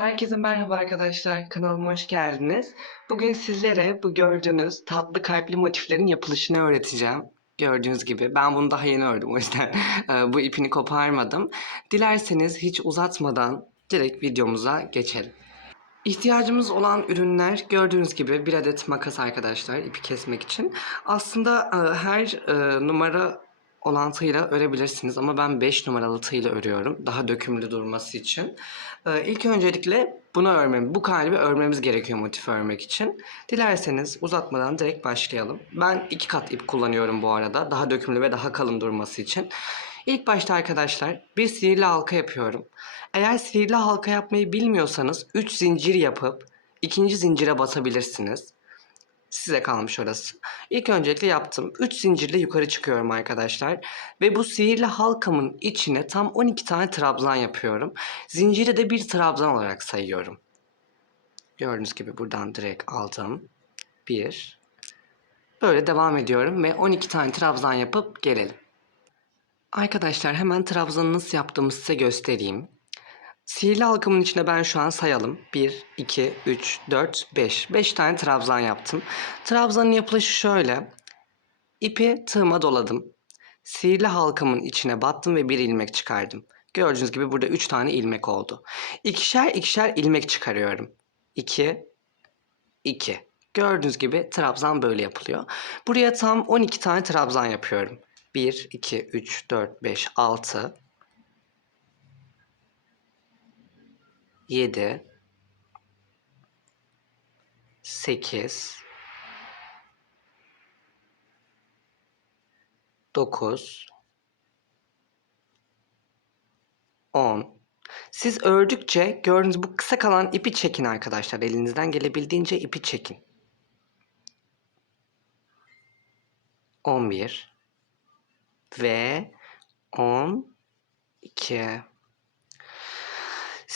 Herkese merhaba arkadaşlar, kanalıma hoş geldiniz. Bugün sizlere bu gördüğünüz tatlı kalpli motiflerin yapılışını öğreteceğim. Gördüğünüz gibi ben bunu daha yeni ördüm o yüzden e, bu ipini koparmadım. Dilerseniz hiç uzatmadan direkt videomuza geçelim. İhtiyacımız olan ürünler gördüğünüz gibi bir adet makas arkadaşlar ipi kesmek için. Aslında e, her e, numara olan tığla örebilirsiniz ama ben 5 numaralı tığla örüyorum daha dökümlü durması için. E, ilk öncelikle bunu örmem, bu kalbi örmemiz gerekiyor motif örmek için. Dilerseniz uzatmadan direkt başlayalım. Ben iki kat ip kullanıyorum bu arada daha dökümlü ve daha kalın durması için. İlk başta arkadaşlar bir sihirli halka yapıyorum. Eğer sihirli halka yapmayı bilmiyorsanız 3 zincir yapıp ikinci zincire basabilirsiniz. Size kalmış orası. İlk öncelikle yaptım. 3 zincirle yukarı çıkıyorum arkadaşlar. Ve bu sihirli halkamın içine tam 12 tane trabzan yapıyorum. Zinciri de bir trabzan olarak sayıyorum. Gördüğünüz gibi buradan direkt aldım. 1. Böyle devam ediyorum ve 12 tane trabzan yapıp gelelim. Arkadaşlar hemen trabzanı nasıl yaptığımı size göstereyim. Sihirli halkamın içine ben şu an sayalım. 1, 2, 3, 4, 5. 5 tane trabzan yaptım. Trabzanın yapılışı şöyle. İpi tığıma doladım. Sihirli halkamın içine battım ve bir ilmek çıkardım. Gördüğünüz gibi burada 3 tane ilmek oldu. İkişer ikişer ilmek çıkarıyorum. 2, 2. Gördüğünüz gibi trabzan böyle yapılıyor. Buraya tam 12 tane trabzan yapıyorum. 1, 2, 3, 4, 5, 6, 7 8 9 10 Siz ördükçe gördüğünüz bu kısa kalan ipi çekin arkadaşlar. Elinizden gelebildiğince ipi çekin. 11 ve 12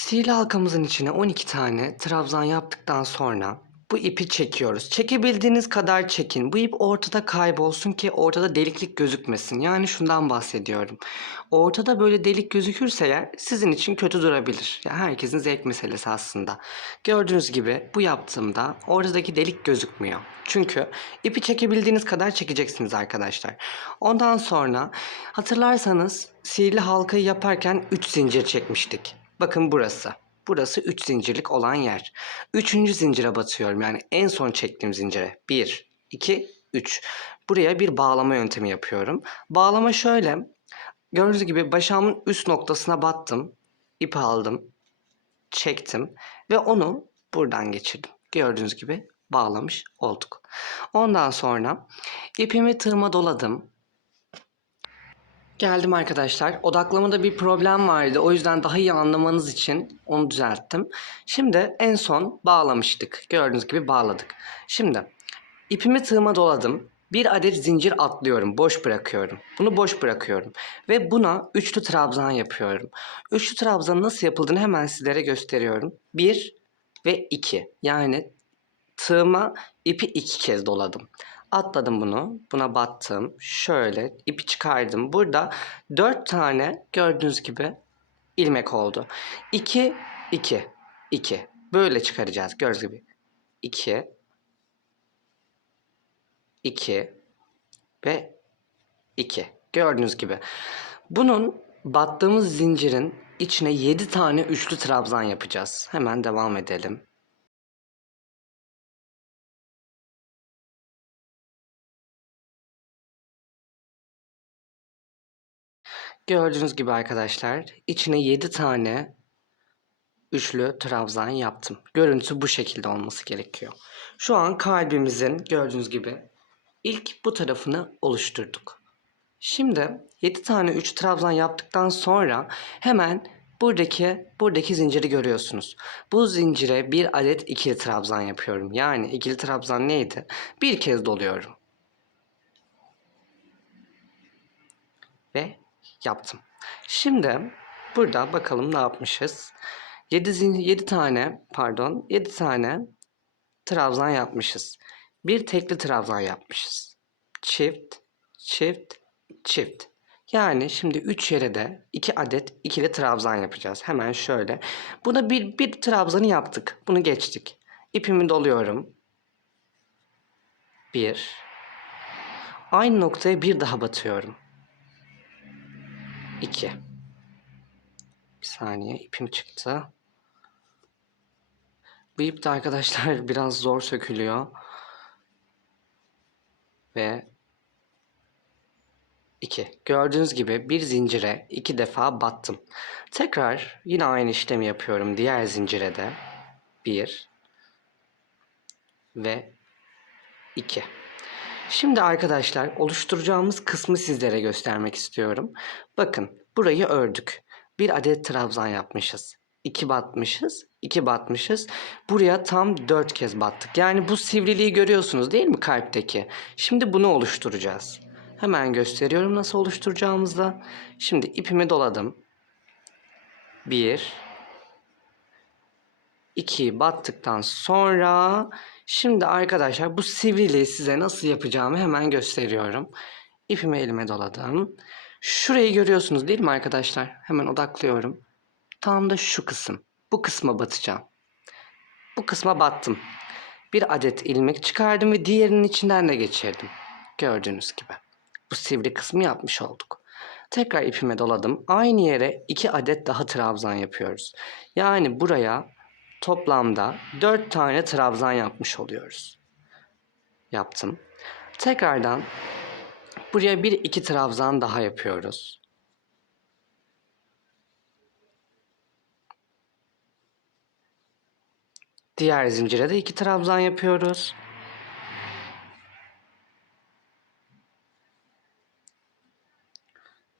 Sihirli halkamızın içine 12 tane trabzan yaptıktan sonra bu ipi çekiyoruz. Çekebildiğiniz kadar çekin. Bu ip ortada kaybolsun ki ortada deliklik gözükmesin. Yani şundan bahsediyorum. Ortada böyle delik gözükürse eğer sizin için kötü durabilir. Yani herkesin zevk meselesi aslında. Gördüğünüz gibi bu yaptığımda ortadaki delik gözükmüyor. Çünkü ipi çekebildiğiniz kadar çekeceksiniz arkadaşlar. Ondan sonra hatırlarsanız sihirli halkayı yaparken 3 zincir çekmiştik. Bakın burası. Burası 3 zincirlik olan yer. Üçüncü zincire batıyorum. Yani en son çektiğim zincire. 1, 2, 3. Buraya bir bağlama yöntemi yapıyorum. Bağlama şöyle. Gördüğünüz gibi başağımın üst noktasına battım. İp aldım. Çektim. Ve onu buradan geçirdim. Gördüğünüz gibi bağlamış olduk. Ondan sonra ipimi tığıma doladım. Geldim arkadaşlar. Odaklamada bir problem vardı. O yüzden daha iyi anlamanız için onu düzelttim. Şimdi en son bağlamıştık. Gördüğünüz gibi bağladık. Şimdi ipimi tığıma doladım. Bir adet zincir atlıyorum. Boş bırakıyorum. Bunu boş bırakıyorum. Ve buna üçlü trabzan yapıyorum. Üçlü trabzanın nasıl yapıldığını hemen sizlere gösteriyorum. Bir ve iki. Yani tığıma ipi iki kez doladım. Atladım bunu. Buna battım. Şöyle ipi çıkardım. Burada 4 tane gördüğünüz gibi ilmek oldu. 2 2 2. Böyle çıkaracağız. Gördüğünüz gibi. 2 2 ve 2. Gördüğünüz gibi. Bunun battığımız zincirin içine 7 tane üçlü trabzan yapacağız. Hemen devam edelim. Gördüğünüz gibi arkadaşlar içine 7 tane üçlü trabzan yaptım. Görüntü bu şekilde olması gerekiyor. Şu an kalbimizin gördüğünüz gibi ilk bu tarafını oluşturduk. Şimdi 7 tane 3 trabzan yaptıktan sonra hemen buradaki buradaki zinciri görüyorsunuz. Bu zincire bir adet ikili trabzan yapıyorum. Yani ikili trabzan neydi? Bir kez doluyorum. Ve yaptım. Şimdi burada bakalım ne yapmışız. 7 7 tane pardon 7 tane trabzan yapmışız. Bir tekli trabzan yapmışız. Çift, çift, çift. Yani şimdi 3 yere de 2 adet ikili trabzan yapacağız. Hemen şöyle. Buna bir, bir trabzanı yaptık. Bunu geçtik. İpimi doluyorum. 1. Aynı noktaya bir daha batıyorum. 2. Bir saniye ipim çıktı. Bu ip de arkadaşlar biraz zor sökülüyor. Ve 2. Gördüğünüz gibi bir zincire iki defa battım. Tekrar yine aynı işlemi yapıyorum diğer zincire de. 1 ve 2. Şimdi arkadaşlar oluşturacağımız kısmı sizlere göstermek istiyorum. Bakın burayı ördük. Bir adet trabzan yapmışız. 2 batmışız, 2 batmışız. Buraya tam 4 kez battık. Yani bu sivriliği görüyorsunuz değil mi kalpteki? Şimdi bunu oluşturacağız. Hemen gösteriyorum nasıl oluşturacağımızı. Şimdi ipimi doladım. 1 2 battıktan sonra şimdi arkadaşlar bu sivriliği size nasıl yapacağımı hemen gösteriyorum. İpimi elime doladım. Şurayı görüyorsunuz değil mi arkadaşlar? Hemen odaklıyorum. Tam da şu kısım. Bu kısma batacağım. Bu kısma battım. Bir adet ilmek çıkardım ve diğerinin içinden de geçirdim. Gördüğünüz gibi. Bu sivri kısmı yapmış olduk. Tekrar ipime doladım. Aynı yere iki adet daha trabzan yapıyoruz. Yani buraya toplamda 4 tane trabzan yapmış oluyoruz. Yaptım. Tekrardan buraya bir iki trabzan daha yapıyoruz. Diğer zincire de iki trabzan yapıyoruz.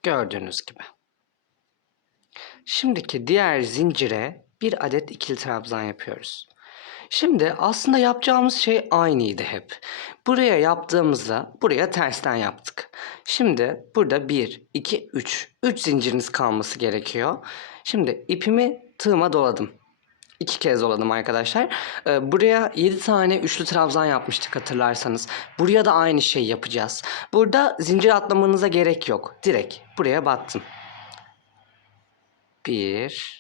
Gördüğünüz gibi. Şimdiki diğer zincire bir adet ikili trabzan yapıyoruz. Şimdi aslında yapacağımız şey aynıydı hep. Buraya yaptığımızda buraya tersten yaptık. Şimdi burada 1, 2, 3. 3 zinciriniz kalması gerekiyor. Şimdi ipimi tığıma doladım. İki kez doladım arkadaşlar. Ee, buraya 7 tane üçlü trabzan yapmıştık hatırlarsanız. Buraya da aynı şeyi yapacağız. Burada zincir atlamanıza gerek yok. Direkt buraya battım. Bir.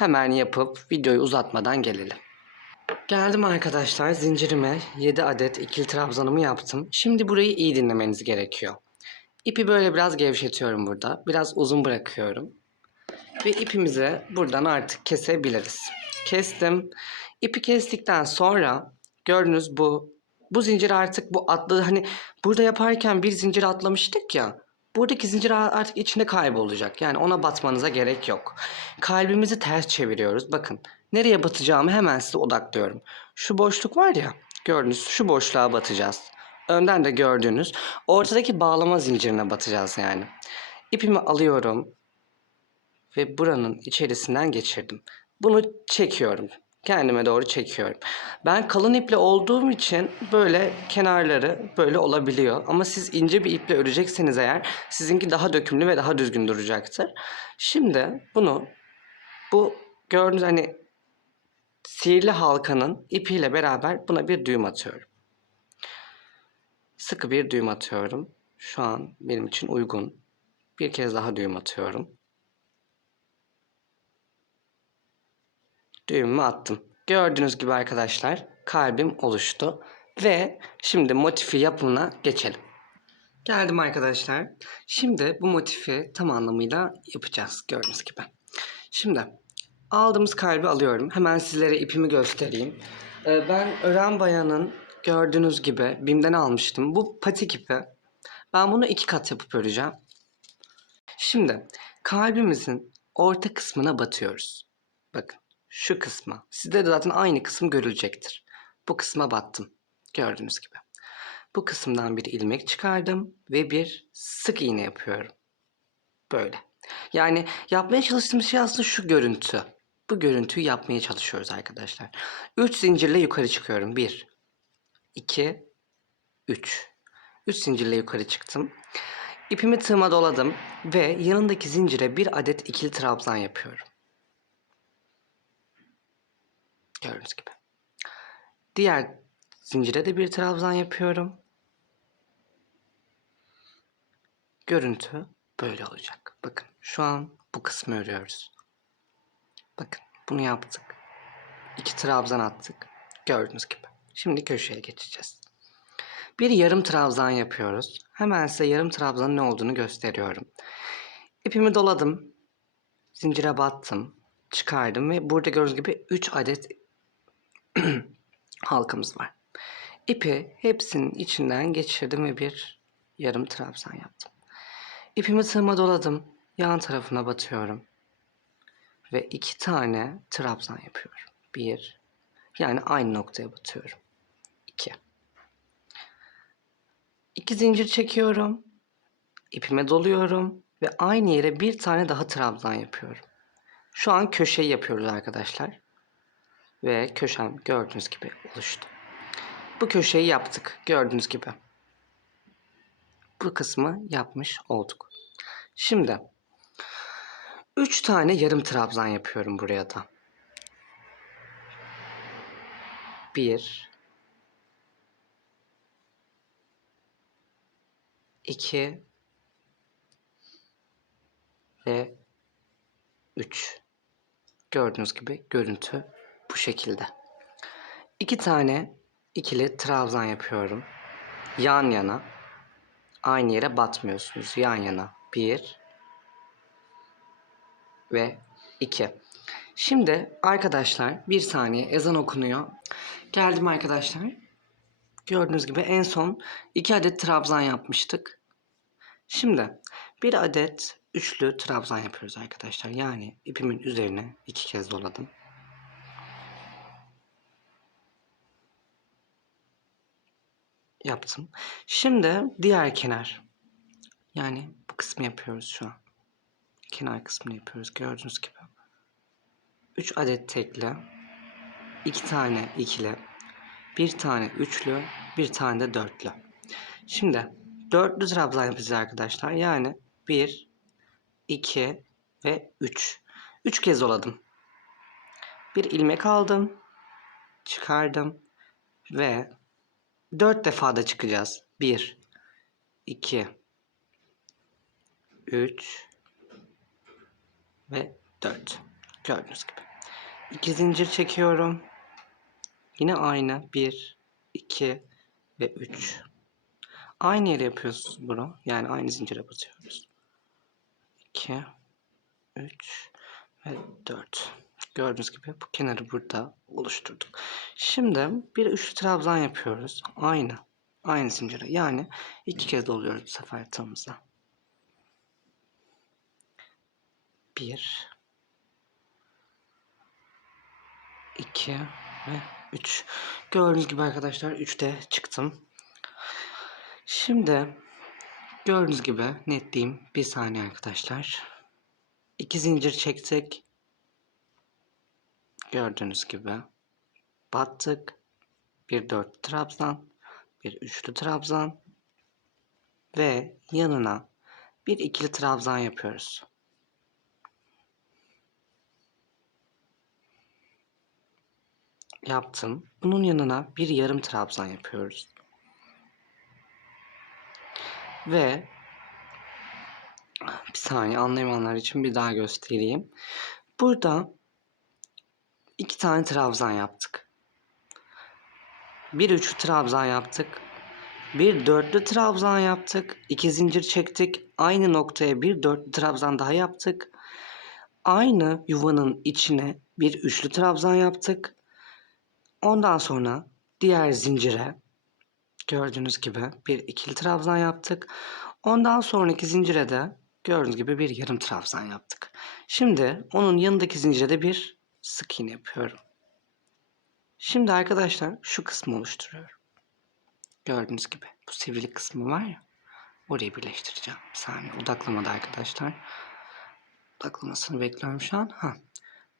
Hemen yapıp videoyu uzatmadan gelelim. Geldim arkadaşlar zincirime 7 adet ikili trabzanımı yaptım. Şimdi burayı iyi dinlemeniz gerekiyor. İpi böyle biraz gevşetiyorum burada. Biraz uzun bırakıyorum. Ve ipimizi buradan artık kesebiliriz. Kestim. İpi kestikten sonra gördünüz bu bu zincir artık bu atladı hani burada yaparken bir zincir atlamıştık ya. Buradaki zincir artık içinde kaybolacak. Yani ona batmanıza gerek yok. Kalbimizi ters çeviriyoruz. Bakın nereye batacağımı hemen size odaklıyorum. Şu boşluk var ya gördünüz şu boşluğa batacağız. Önden de gördüğünüz ortadaki bağlama zincirine batacağız yani. İpimi alıyorum ve buranın içerisinden geçirdim. Bunu çekiyorum. Kendime doğru çekiyorum. Ben kalın iple olduğum için böyle kenarları böyle olabiliyor. Ama siz ince bir iple örecekseniz eğer sizinki daha dökümlü ve daha düzgün duracaktır. Şimdi bunu bu gördüğünüz hani sihirli halkanın ipiyle beraber buna bir düğüm atıyorum. Sıkı bir düğüm atıyorum. Şu an benim için uygun. Bir kez daha düğüm atıyorum. Düğümümü attım. Gördüğünüz gibi arkadaşlar kalbim oluştu. Ve şimdi motifi yapımına geçelim. Geldim arkadaşlar. Şimdi bu motifi tam anlamıyla yapacağız gördüğünüz gibi. Şimdi aldığımız kalbi alıyorum. Hemen sizlere ipimi göstereyim. Ee, ben Ören Bayan'ın gördüğünüz gibi BİM'den almıştım. Bu patik ipi. Ben bunu iki kat yapıp öreceğim. Şimdi kalbimizin orta kısmına batıyoruz. Bakın şu kısma. Sizde de zaten aynı kısım görülecektir. Bu kısma battım. Gördüğünüz gibi. Bu kısımdan bir ilmek çıkardım ve bir sık iğne yapıyorum. Böyle. Yani yapmaya çalıştığımız şey aslında şu görüntü. Bu görüntüyü yapmaya çalışıyoruz arkadaşlar. 3 zincirle yukarı çıkıyorum. 1 2 3 3 zincirle yukarı çıktım. İpimi tığıma doladım ve yanındaki zincire bir adet ikili trabzan yapıyorum. Gördüğünüz gibi. Diğer zincire de bir trabzan yapıyorum. Görüntü böyle olacak. Bakın şu an bu kısmı örüyoruz. Bakın bunu yaptık. İki trabzan attık. Gördüğünüz gibi. Şimdi köşeye geçeceğiz. Bir yarım trabzan yapıyoruz. Hemen size yarım trabzanın ne olduğunu gösteriyorum. İpimi doladım. Zincire battım. Çıkardım ve burada gördüğünüz gibi 3 adet halkamız var. İpi hepsinin içinden geçirdim ve bir yarım trabzan yaptım. İpimi tığıma doladım. Yan tarafına batıyorum. Ve iki tane trabzan yapıyorum. Bir. Yani aynı noktaya batıyorum. İki. İki zincir çekiyorum. İpime doluyorum. Ve aynı yere bir tane daha trabzan yapıyorum. Şu an köşeyi yapıyoruz arkadaşlar. Ve köşem gördüğünüz gibi oluştu. Bu köşeyi yaptık gördüğünüz gibi. Bu kısmı yapmış olduk. Şimdi 3 tane yarım trabzan yapıyorum buraya da. 1 2 ve 3. Gördüğünüz gibi görüntü bu şekilde. İki tane ikili trabzan yapıyorum. Yan yana. Aynı yere batmıyorsunuz. Yan yana. Bir ve iki. Şimdi arkadaşlar bir saniye ezan okunuyor. Geldim arkadaşlar. Gördüğünüz gibi en son iki adet trabzan yapmıştık. Şimdi bir adet üçlü trabzan yapıyoruz arkadaşlar. Yani ipimin üzerine iki kez doladım. Yaptım. Şimdi diğer kenar. Yani bu kısmı yapıyoruz şu an. Kenar kısmını yapıyoruz gördüğünüz gibi. 3 adet tekli, 2 tane ikili, bir tane üçlü, bir tane de dörtlü. Şimdi dörtlü trabzan yapacağız arkadaşlar. Yani 1, 2 ve 3. 3 kez doladım. Bir ilmek aldım. Çıkardım. Ve 4 defa da çıkacağız. 1, 2, 3 ve 4. Gördüğünüz gibi. 2 zincir çekiyorum. Yine aynı. 1, 2 ve 3. Aynı yere yapıyoruz bunu. Yani aynı zincire batıyoruz. 2, 3 ve 4. Gördüğünüz gibi bu kenarı burada oluşturduk. Şimdi bir üçlü trabzan yapıyoruz. Aynı. Aynı zincire. Yani iki kez doluyoruz bu sefer tığımıza. Bir, iki ve üç. Gördüğünüz gibi arkadaşlar üçte çıktım. Şimdi gördüğünüz gibi netleyeyim. Bir saniye arkadaşlar. İki zincir çektik. Gördüğünüz gibi battık. Bir dört trabzan, bir üçlü trabzan ve yanına bir ikili trabzan yapıyoruz. Yaptım. Bunun yanına bir yarım trabzan yapıyoruz. Ve bir saniye anlayamayanlar için bir daha göstereyim. Burada iki tane trabzan yaptık. Bir üçlü trabzan yaptık. Bir dörtlü trabzan yaptık. iki zincir çektik. Aynı noktaya bir dörtlü trabzan daha yaptık. Aynı yuvanın içine bir üçlü trabzan yaptık. Ondan sonra diğer zincire gördüğünüz gibi bir ikili trabzan yaptık. Ondan sonraki zincire de gördüğünüz gibi bir yarım trabzan yaptık. Şimdi onun yanındaki zincire de bir sık iğne yapıyorum. Şimdi arkadaşlar şu kısmı oluşturuyorum. Gördüğünüz gibi bu sivri kısmı var ya orayı birleştireceğim. Bir saniye odaklamadı arkadaşlar. Odaklamasını bekliyorum şu an. Ha,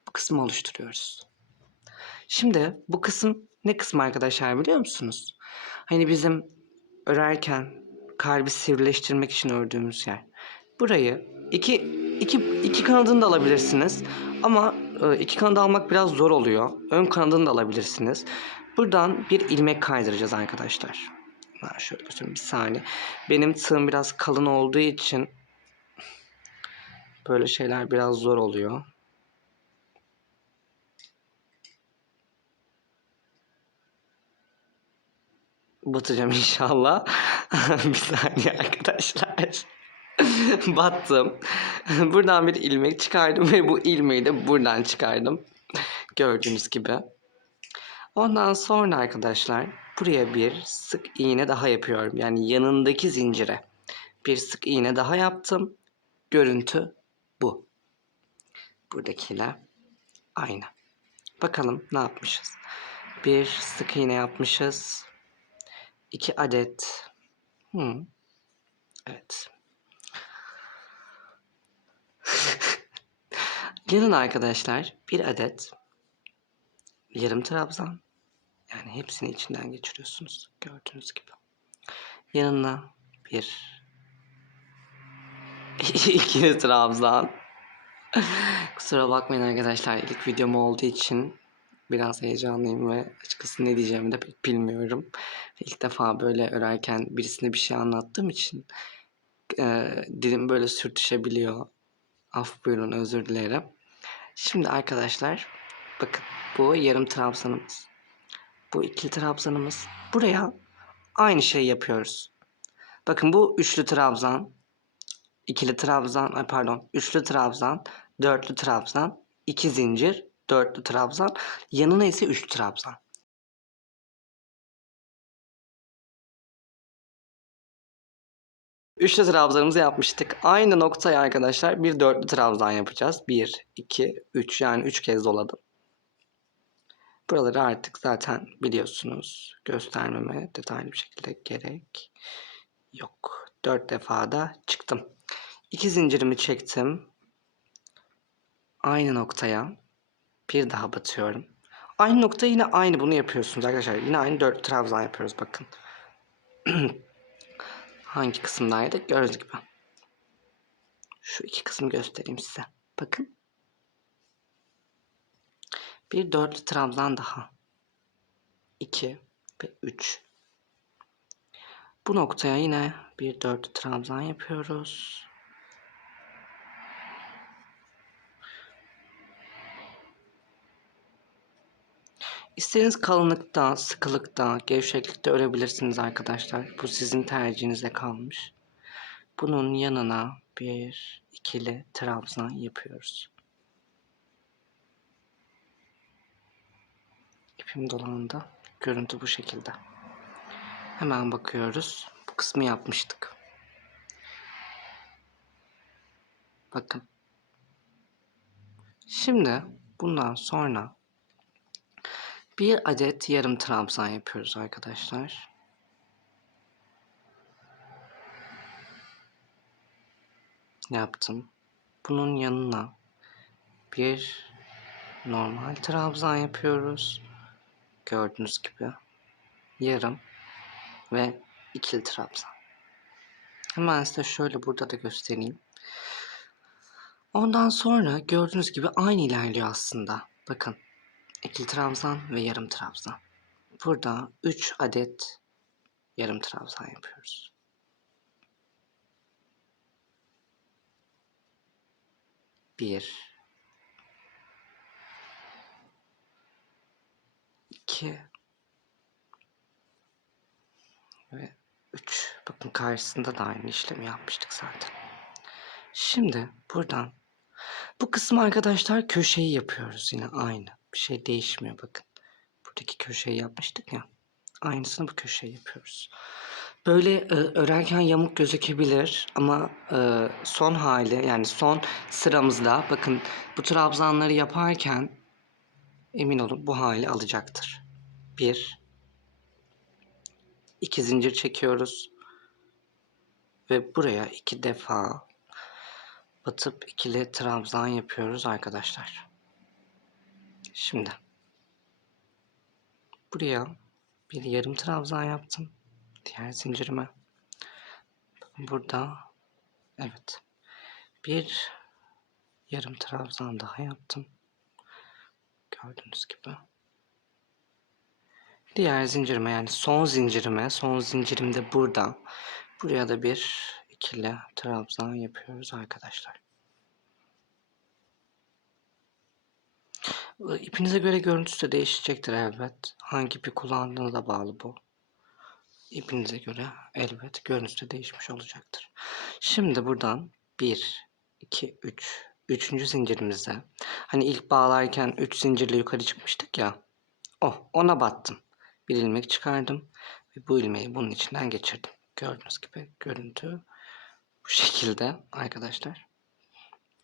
bu kısmı oluşturuyoruz. Şimdi bu kısım ne kısmı arkadaşlar biliyor musunuz? Hani bizim örerken kalbi sivrileştirmek için ördüğümüz yer. Burayı iki, iki, iki kanadını da alabilirsiniz. Ama iki kanadı almak biraz zor oluyor. Ön kanadını da alabilirsiniz. Buradan bir ilmek kaydıracağız arkadaşlar. Ben şöyle göstereyim bir saniye. Benim tığım biraz kalın olduğu için Böyle şeyler biraz zor oluyor. Batacağım inşallah. bir saniye arkadaşlar. Battım. Buradan bir ilmek çıkardım ve bu ilmeği de buradan çıkardım. Gördüğünüz gibi. Ondan sonra arkadaşlar buraya bir sık iğne daha yapıyorum. Yani yanındaki zincire bir sık iğne daha yaptım. Görüntü bu. Buradakiyle aynı. Bakalım ne yapmışız. Bir sık iğne yapmışız. İki adet. Hmm. Evet. Gelin arkadaşlar bir adet yarım trabzan. Yani hepsini içinden geçiriyorsunuz gördüğünüz gibi. Yanına bir ikili trabzan. Kusura bakmayın arkadaşlar ilk videom olduğu için biraz heyecanlıyım ve açıkçası ne diyeceğimi de pek bilmiyorum. İlk defa böyle örerken birisine bir şey anlattığım için e, dilim böyle sürtüşebiliyor. Af buyurun özür dilerim. Şimdi arkadaşlar bakın bu yarım trabzanımız. Bu ikili trabzanımız. Buraya aynı şeyi yapıyoruz. Bakın bu üçlü trabzan, ikili trabzan, pardon, üçlü trabzan, dörtlü trabzan, iki zincir, dörtlü trabzan, yanına ise üçlü trabzan. Üçlü trabzanımızı yapmıştık. Aynı noktaya arkadaşlar bir dörtlü trabzan yapacağız. 1, 2, 3 yani 3 kez doladım. Buraları artık zaten biliyorsunuz. Göstermeme detaylı bir şekilde gerek yok. 4 defa da çıktım. 2 zincirimi çektim. Aynı noktaya bir daha batıyorum. Aynı nokta yine aynı bunu yapıyorsunuz arkadaşlar. Yine aynı 4 trabzan yapıyoruz bakın. hangi kısımdaydık gördüğünüz gibi. Şu iki kısmı göstereyim size. Bakın. Bir dörtlü trabzan daha. 2 ve 3. Bu noktaya yine bir dörtlü trabzan yapıyoruz. İstediğiniz kalınlıkta, sıkılıkta, gevşeklikte örebilirsiniz arkadaşlar. Bu sizin tercihinize kalmış. Bunun yanına bir ikili trabzan yapıyoruz. İpim dolandı. Görüntü bu şekilde. Hemen bakıyoruz. Bu kısmı yapmıştık. Bakın. Şimdi bundan sonra bir adet yarım trabzan yapıyoruz arkadaşlar. Yaptım. Bunun yanına bir normal trabzan yapıyoruz. Gördüğünüz gibi yarım ve ikili trabzan. Hemen size şöyle burada da göstereyim. Ondan sonra gördüğünüz gibi aynı ilerliyor aslında. Bakın ikili trabzan ve yarım trabzan. Burada 3 adet yarım trabzan yapıyoruz. Bir, iki ve üç. Bakın karşısında da aynı işlemi yapmıştık zaten. Şimdi buradan bu kısmı arkadaşlar köşeyi yapıyoruz yine aynı. Bir şey değişmiyor bakın. Buradaki köşeyi yapmıştık ya. Aynısını bu köşeye yapıyoruz. Böyle e, örerken yamuk gözükebilir ama e, son hali yani son sıramızda bakın bu trabzanları yaparken emin olun bu hali alacaktır. Bir, iki zincir çekiyoruz ve buraya iki defa batıp ikili trabzan yapıyoruz arkadaşlar. Şimdi buraya bir yarım trabzan yaptım. Diğer zincirime. Burada evet bir yarım trabzan daha yaptım. Gördüğünüz gibi. Diğer zincirime yani son zincirime, son zincirim de burada. Buraya da bir ikili trabzan yapıyoruz arkadaşlar. E, İpinize göre görüntüsü de değişecektir elbet. Hangi ipi kullandığınıza bağlı bu. İpinize göre elbet görüntüsü de değişmiş olacaktır. Şimdi buradan 1, 2, 3. Üçüncü zincirimize. Hani ilk bağlarken 3 zincirle yukarı çıkmıştık ya. O, ona battım. Bir ilmek çıkardım. Ve bu ilmeği bunun içinden geçirdim. Gördüğünüz gibi görüntü bu şekilde arkadaşlar.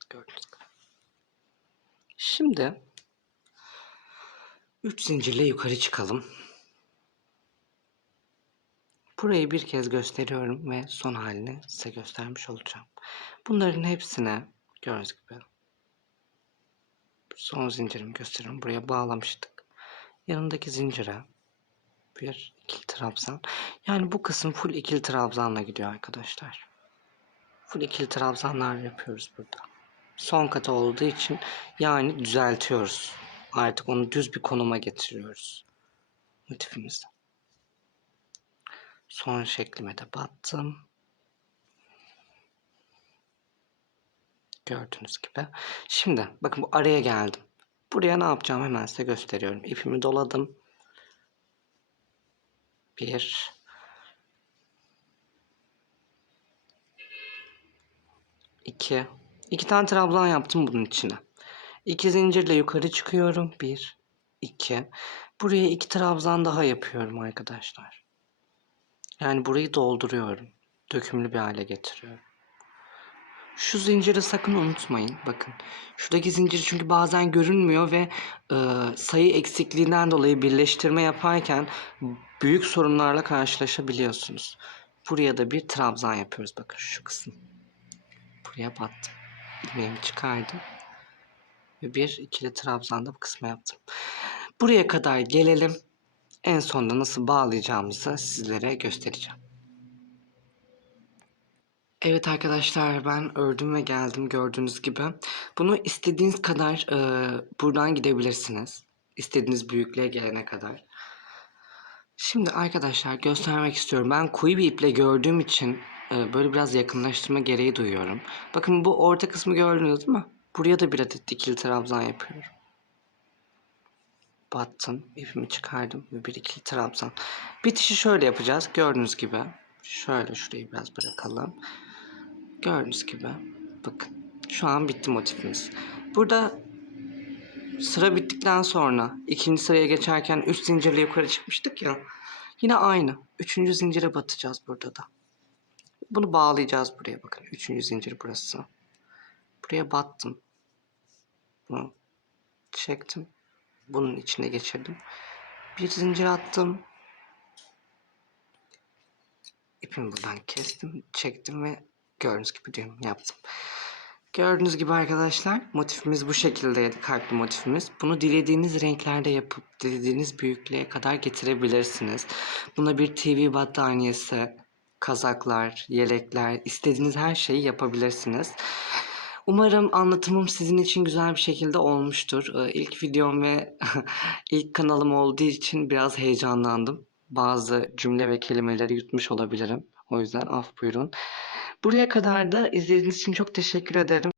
Gördüğünüz gibi. Şimdi 3 zincirle yukarı çıkalım. Burayı bir kez gösteriyorum ve son halini size göstermiş olacağım. Bunların hepsine gördüğünüz gibi son zincirimi gösteriyorum. Buraya bağlamıştık. Yanındaki zincire bir ikili trabzan. Yani bu kısım full ikili trabzanla gidiyor arkadaşlar. Full ikili trabzanlar yapıyoruz burada. Son katı olduğu için yani düzeltiyoruz. Artık onu düz bir konuma getiriyoruz. Motifimizi. Son şeklime de battım. Gördüğünüz gibi. Şimdi bakın bu araya geldim. Buraya ne yapacağım hemen size gösteriyorum. İpimi doladım. Bir. iki. İki tane trabzan yaptım bunun içine. İki zincirle yukarı çıkıyorum. Bir, iki. Buraya iki trabzan daha yapıyorum arkadaşlar. Yani burayı dolduruyorum. Dökümlü bir hale getiriyorum. Şu zinciri sakın unutmayın. Bakın. Şuradaki zincir çünkü bazen görünmüyor ve e, sayı eksikliğinden dolayı birleştirme yaparken büyük sorunlarla karşılaşabiliyorsunuz. Buraya da bir trabzan yapıyoruz. Bakın şu kısım. Buraya battım. İlmeğimi çıkardım. Ve bir ikili trabzan da bu kısma yaptım. Buraya kadar gelelim. En sonunda nasıl bağlayacağımızı sizlere göstereceğim. Evet arkadaşlar ben ördüm ve geldim gördüğünüz gibi. Bunu istediğiniz kadar e, buradan gidebilirsiniz. İstediğiniz büyüklüğe gelene kadar. Şimdi arkadaşlar göstermek istiyorum. Ben koyu bir iple gördüğüm için e, böyle biraz yakınlaştırma gereği duyuyorum. Bakın bu orta kısmı gördünüz mi? Buraya da bir adet dikili trabzan yapıyorum. Battım, ipimi çıkardım ve bir ikili trabzan. Bitişi şöyle yapacağız. Gördüğünüz gibi. Şöyle şurayı biraz bırakalım. Gördüğünüz gibi. Bakın. Şu an bitti motifimiz. Burada sıra bittikten sonra ikinci sıraya geçerken 3 zincirle yukarı çıkmıştık ya. Yine aynı. Üçüncü zincire batacağız burada da. Bunu bağlayacağız buraya bakın. Üçüncü zincir burası. Buraya battım. Bunu çektim. Bunun içine geçirdim. Bir zincir attım. İpimi buradan kestim, çektim ve gördüğünüz gibi düğüm yaptım. Gördüğünüz gibi arkadaşlar motifimiz bu şekildeydi kalpli motifimiz. Bunu dilediğiniz renklerde yapıp dilediğiniz büyüklüğe kadar getirebilirsiniz. Buna bir TV battaniyesi, kazaklar, yelekler istediğiniz her şeyi yapabilirsiniz. Umarım anlatımım sizin için güzel bir şekilde olmuştur. Ee, İlk videom ve ilk kanalım olduğu için biraz heyecanlandım. Bazı cümle ve kelimeleri yutmuş olabilirim. O yüzden af buyurun. Buraya kadar da izlediğiniz için çok teşekkür ederim.